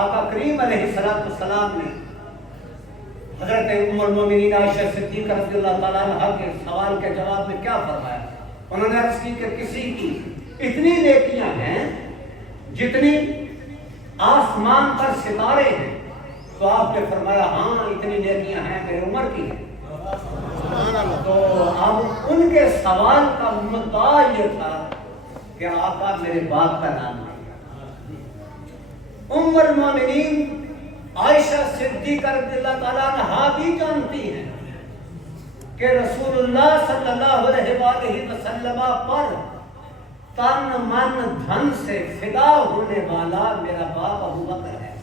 آقا کریم علیہ السلام نے حضرت ام المومنین عائشہ صدیقہ رضی اللہ تعالیٰ عنہ کے سوال کے جواب میں کیا فرمایا؟ انہوں نے عرض کی کہ کسی کی اتنی نیکیاں ہیں جتنی آسمان پر ستارے ہیں، تو آپ نے فرمایا ہاں اتنی نیکیاں ہیں میرے عمر کی ہیں۔ تو اب ان کے سوال کا مدعا یہ تھا کہ آقا میرے باپ کا نام ہے۔ ام المومنین عائشہ صدیقہ رضی اللہ تعالیٰ عنہا بھی جانتی ہیں کہ رسول اللہ صلی اللہ علیہ وآلہ وسلم پر تن من دھن سے فدا ہونے والا میرا باپ ابو بکر ہے۔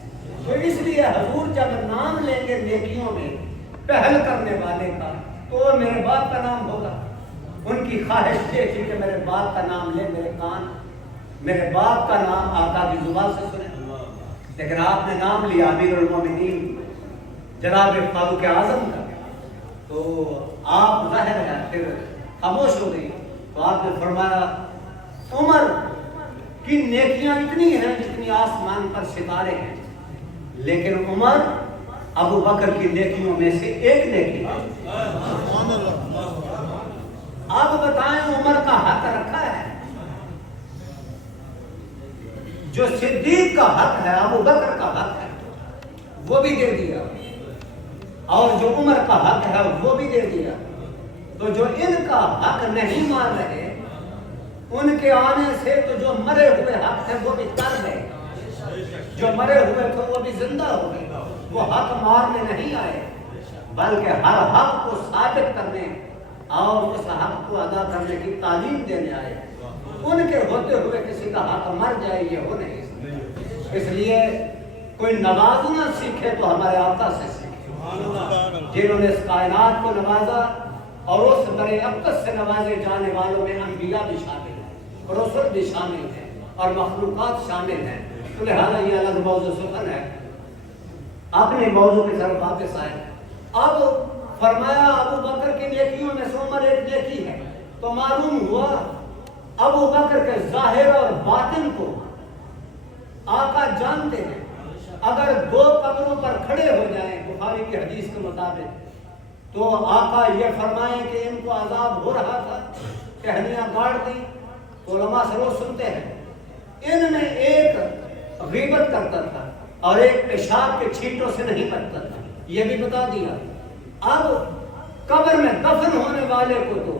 تو اس لیے حضور جب نام لیں گے نیکیوں میں پہل کرنے والے کا تو میرے باپ کا نام ہوگا۔ ان کی خواہش یہ تھی کہ میرے باپ کا نام لے، میرے کان میرے باپ کا نام آقا کی زبان سے سنے، لیکن آپ نے نام لیا امیر المومنین جناب فاروق اعظم کا، تو آپ ظاہر ہے پھر خاموش ہو گئی۔ تو آپ نے فرمایا عمر کی نیکیاں اتنی ہیں جتنی آسمان پر ستارے ہیں، لیکن عمر ابو بکر کی نیکیوں میں سے ایک نیکی ہے۔ اب بتائیں عمر کا حق رکھا ہے؟ جو صدیق کا حق ہے، ابو بکر کا حق ہے، وہ بھی دے دیا، اور جو عمر کا حق ہے وہ بھی دے دیا۔ تو جو ان کا حق نہیں مان رہے، ان کے آنے سے تو جو مرے ہوئے حق ہے وہ بھی تر گئے، جو مرے ہوئے تھے وہ بھی زندہ ہو گئے۔ وہ حق مارنے نہیں آئے بلکہ ہر حق کو ثابت کرنے اور اس حق کو ادا کرنے کی تعلیم دینے آئے۔ ان کے ہوتے ہوئے کسی کا حق مر جائے یہ ہو نہیں۔ اس لیے کوئی نوازنا سیکھے تو ہمارے آقا سے سیکھے، جنہوں نے اس کائنات کو نوازا، اور اس بڑے اقدس سے نوازے جانے والوں میں انبیاء بھی شامل ہیں، رسول بھی شامل ہیں، اور مخلوقات شامل ہیں۔ تو لہذا یہ الگ موضوع سخن ہے، اپنے موضوع کی طرف واپس آئے۔ اب فرمایا ابو بکر کی نیکیوں میں سے عمر ایک نیکی ہے، تو معلوم ہوا ابو بکر کے ظاہر اور باطن کو آقا جانتے ہیں۔ اگر دو قبروں پر کھڑے ہو جائیں بخاری کی حدیث کے مطابق، تو آقا یہ فرمائیں کہ ان کو عذاب ہو رہا تھا، ٹہنیاں گاڑ دی، تو علماء سے روز سنتے ہیں ان میں ایک غیبت کرتا تھا اور ایک پیشاب کے چھینٹوں سے نہیں بچتا تھا، یہ بھی بتا دیا۔ اب قبر میں دفن ہونے والے کو تو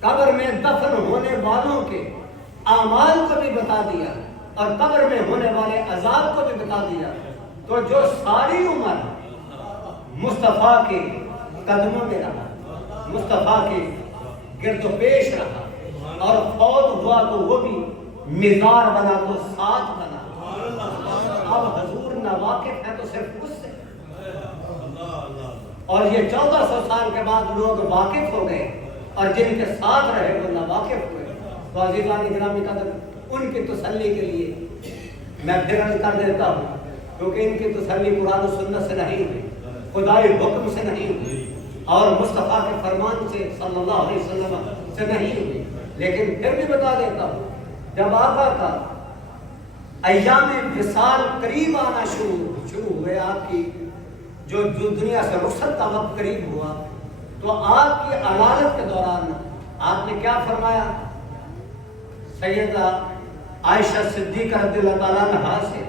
قبر میں دفن ہونے والوں کے اعمال کو بھی بتا دیا اور قبر میں ہونے والے عذاب کو بھی بتا دیا۔ تو جو ساری عمر مصطفیٰ کے قدموں میں رہا، مصطفیٰ کے گرد و پیش رہا، اور فوت ہوا تو وہ بھی مزار بنا تو ساتھ بنا۔ اب حضور ناواقف ہے تو صرف اس سے، اور یہ 1400 سال کے بعد لوگ واقف ہو گئے اور جن کے ساتھ رہے وہ ناواقف ہوئے۔ تو عزیزان گرامی قدر، ان کی تسلی کے لیے میں پھر عرض کر دیتا ہوں، کیونکہ ان کی تسلی قرآن و سنت سے نہیں ہوئی، خدائی حکم سے نہیں ہوئی، اور مصطفیٰ کے فرمان سے صلی اللہ علیہ وسلم سے نہیں ہوئی، لیکن پھر بھی بتا دیتا ہوں، جب آقا کا ایام وصال قریب آنا شروع ہوئے، آپ کی جو دنیا سے رخصت کا وقت قریب ہوا، تو آپ کی علالت کے دوران آپ نے کیا فرمایا؟ سیدہ عائشہ صدیقہ رضی اللہ تعالیٰ عنہا سے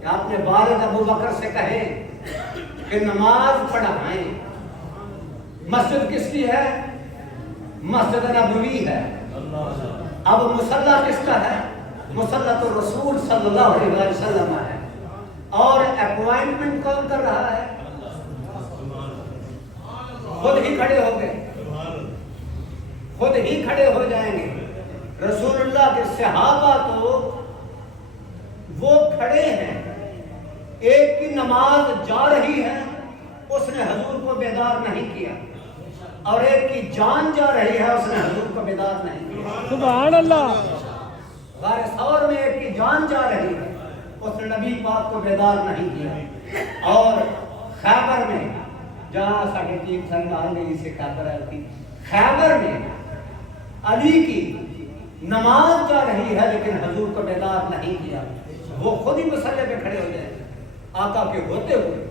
کہ آپ نے والد ابو بکر سے کہیں کہ نماز پڑھائیں۔ مسجد کس کی ہے؟ مسجد نبوی ہے۔ اب مصلی کس کا ہے؟ مصلی تو رسول صلی اللہ علیہ وسلم ہے، اور اپوائنٹمنٹ کون کر رہا ہے؟ خود ہی کھڑے ہو گئے، خود ہی کھڑے ہو جائیں گے۔ رسول اللہ کے صحابہ تو وہ کھڑے ہیں، ایک کی نماز جا رہی ہے، اس نے حضور کو بیدار نہیں کیا، اور ایک کی جان جا رہی ہے، اس نے حضور کو بیدار نہیں کیا۔ سبحان اللہ۔ غار ثور میں ایک کی جان جا رہی ہے، اس نے نبی پاک کو بیدار نہیں کیا۔ اور خیبر میں جہاں ساڑھے 3 سال آ گئی سے خیبر آتی، خیبر میں علی کی نماز جا رہی ہے لیکن حضور کو بیدار نہیں کیا، وہ خود ہی مصلی پہ کھڑے ہو جائے۔ آقا کے ہوتے ہوئے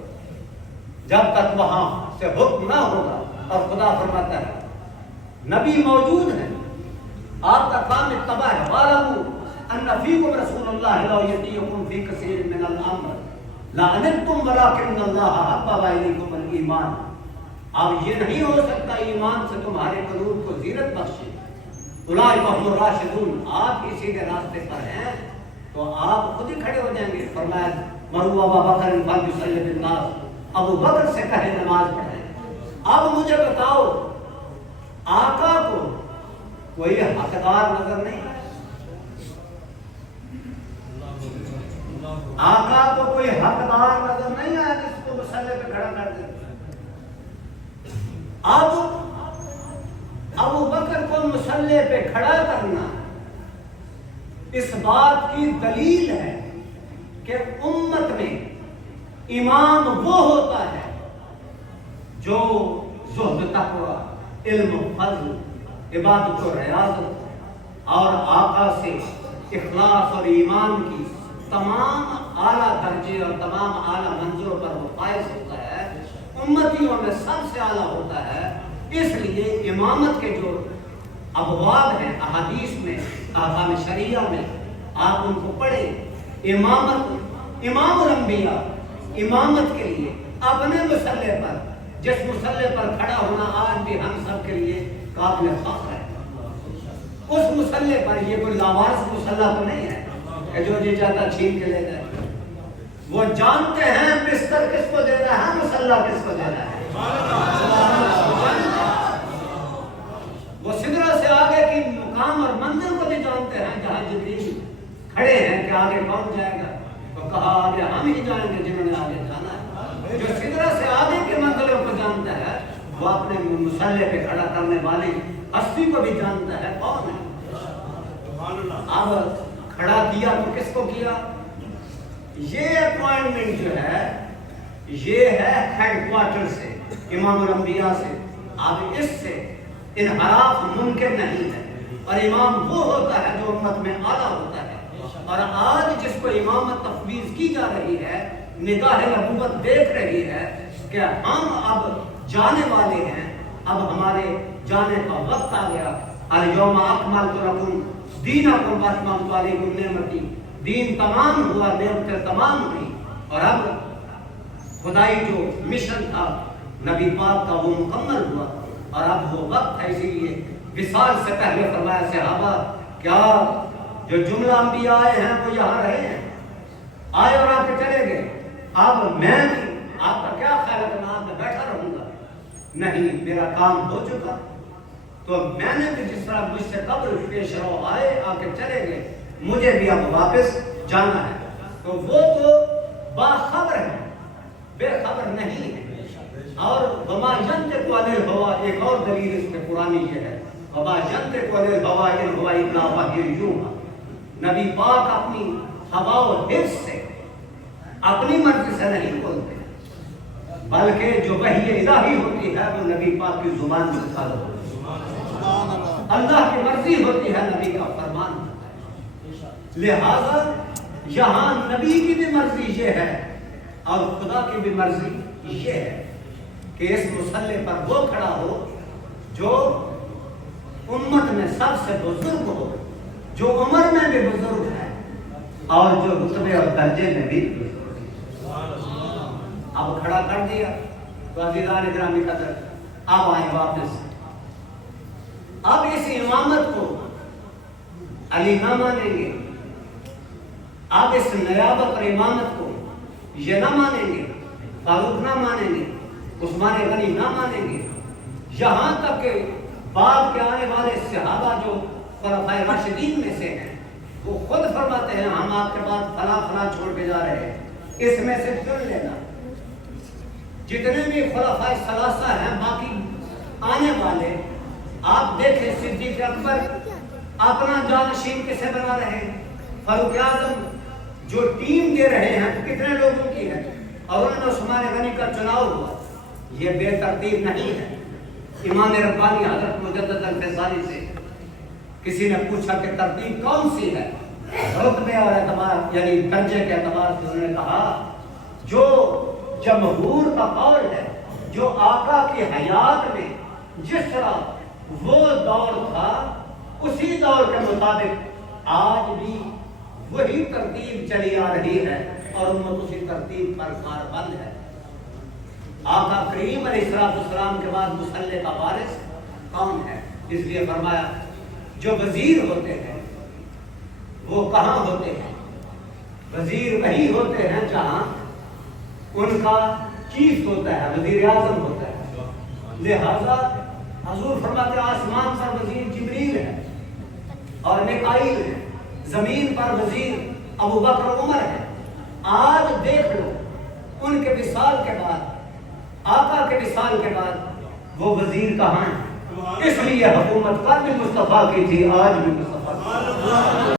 جب تک وہاں سے حکم نہ ہوگا، اور خدا فرماتا ہے نبی موجود ہیں، آپ کا کام اتباع ہے، وَاعْلَمُوا أَنَّ فِيكُمْ رَسُولَ اللَّهِ لَوْ يُطِيعُكُمْ فِي كَثِيرٍ مِّنَ الْأَمْرِ لَعَنِتُّمْ وَلَٰكِنَّ اللَّهَ حَبَّبَ إِلَيْكُمُ الْإِيمَانَ۔ اب یہ نہیں ہو سکتا ایمان سے تمہارے قلوب کو زینت بخشے، اولئک هم الراشدون، آپ ہی سیدھے راستے پر ہیں، تو آپ خود ہی کھڑے ہو جائیں گے۔ فرمایا مروا ابا بکر فلیصلی بالناس، ابو بکر سے کہے نماز پڑھیں۔ اب مجھے بتاؤ، آقا کو کوئی حقدار نظر نہیں ہے؟ آقا کو کوئی حقدار نظر نہیں آیا جس کو مصلی پہ کھڑا کر دے؟ اب ابو بکر کو مصلی پہ کھڑا کرنا اس بات کی دلیل ہے کہ امت میں امام وہ ہوتا ہے جو زہد، تقوی، علم و فضل، عبادت و ریاضت اور آقا سے اخلاص اور ایمان کی تمام اعلیٰ درجے اور تمام اعلیٰ منزلوں پر وہ فائز ہوتا ہے، امتیوں میں سب سے اعلیٰ ہوتا ہے۔ اس لیے امامت کے جو ابواب ہیں احادیث میں، احکام شریعہ میں، آپ ان کو پڑھیں۔ امامت، امام الانبیاء امامت کے لیے اپنے مصلی پر، جس مصلی پر کھڑا ہونا آج بھی ہم سب کے لیے قابل فخر ہے، اس مصلی پر یہ کوئی لاوارث مصلی تو نہیں ہے کہ جو جی چاہتا چھین کے لے جائے۔ وہ جانتے ہیں بستر کس کو دینا ہے، مصلی کس کو دینا ہے۔ وہ سدرہ سے آگے کی مقام اور منزل کو بھی جانتے ہیں، جہاں جبریل کھڑے ہیں کہ آگے کون جائے گا، تو کہا آگے ہم ہی جائیں گے جنہوں نے آگے جانا ہے۔ جو سدرہ سے آگے کے منزلوں کو جانتا ہے وہ اپنے مصلی پہ کھڑا کرنے والی ہستی کو بھی جانتا ہے کون ہے۔ اب کھڑا کیا تو کس کو کیا؟ یہ اپوائنٹمنٹ جو ہے یہ ہے ہیڈ کوارٹر سے، امام الانبیاء سے۔ اب اس سے انحراف ممکن نہیں ہے، اور امام وہ ہوتا ہے جو امت میں اعلیٰ ہوتا ہے۔ اور آج جس کو امامت تفویض کی جا رہی ہے، نگاہ نبوت دیکھ رہی ہے کہ ہم اب جانے والے ہیں، اب ہمارے جانے کا وقت آ گیا۔ الیوم اکملت لکم دینکم واتممت علیکم نعمتی، دین تمام ہوا، نعمتیں تمام ہوئی، اور اب خدائی جو مشن تھا نبی پاک کا وہ مکمل ہوا، اور اب وہ وقت ہے۔ اسی لیے وصال سے پہلے فرمایا صحابہ کیا جو جملہ انبیاء آئے ہیں وہ یہاں رہے ہیں، آئے اور آ کے چلے گئے، اب میں بھی آپ کا کیا خیال ہے کہ میں آپ میں بیٹھا رہوں گا؟ نہیں، میرا کام ہو چکا، تو میں نے بھی جس طرح مجھ سے قبل پیش رو آئے، آ کے چلے گئے، مجھے بھی اب واپس جانا ہے۔ تو وہ تو باخبر ہے، بے خبر نہیں ہے۔ اور وما ينطق عن الهوى، ایک اور دلیل اس میں قرآنی یہ ہے، وما ينطق عن الهوى ان هو الا وحی یوحی۔ نبی پاک اپنی ہوا و حفظ سے، اپنی مرضی سے نہیں بولتے، بلکہ جو وحی الہی ہوتی ہے وہ نبی پاک کی زبان سے صادر ہوتی ہے، اللہ کی مرضی ہوتی ہے، نبی کا فرمان ہوتا ہے۔ لہذا یہاں نبی کی بھی مرضی یہ ہے اور خدا کی بھی مرضی یہ ہے کہ اس مصلی پر وہ کھڑا ہو جو امت میں سب سے بزرگ ہو، جو عمر میں بھی بزرگ ہے اور جو رتبے اور درجے میں بھی بزرگ ہے۔ اب کھڑا کر دیا تو عزیزان گرامی قدر، اب آئیں واپس۔ اب اس امامت کو علی نہ مانیں گے، اب اس نیابت اور امامت کو یہ نہ مانیں گے، فاروق نہ مانیں گے، عثمان غنی نہ مانیں گے، یہاں تک کہ بعد کے آنے والے صحابہ جو خلفائے راشدین میں سے ہیں وہ خود فرماتے ہیں ہم آپ کے بعد فلاں فلاں چھوڑ کے جا رہے ہیں، اس میں سے چن لینا۔ جتنے بھی خلفائے ثلاثہ ہیں باقی آنے والے، آپ دیکھیں صدیق اکبر اپنا جانشین کسے بنا رہے ہیں، فاروق اعظم جو ٹیم دے رہے ہیں کتنے لوگوں کی ہے، اور انہوں نے عثمان غنی کا چناؤ ہوا۔ یہ بے ترتیب نہیں ہے۔ امام ربانی حضرت مجدد الفیضانی سے کسی نے پوچھا کہ ترتیب کون سی ہے، رتبے اور اعتبار یعنی درجے کے اعتبار سے، انہوں نے کہا جو جمہور کا قول ہے، جو آقا کی حیات میں جس طرح وہ دور تھا اسی دور کے مطابق آج بھی وہی ترتیب چلی آ رہی ہے اور امت اسی ترتیب پر کاربند ہے۔ آقا کریم علیہ السلام کے بعد مصلی کا وارث کون ہے؟ اس لیے فرمایا جو وزیر ہوتے ہیں وہ کہاں ہوتے ہیں؟ وزیر وہی ہوتے ہیں جہاں ان کا چیف ہوتا ہے، وزیر اعظم ہوتا ہے۔ لہذا حضور فرماتے ہیں آسمان پر وزیر جبریل ہے اور میکائیل ہے، زمین پر وزیر ابو بکر عمر ہے۔ آج دیکھ لو ان کے وصال کے بعد، آقا کے وصال کے بعد وہ وزیر کہاں ہیں؟ اس لیے حکومت کل بھی مصطفیٰ کی تھی، آج بھی مصطفیٰ کی۔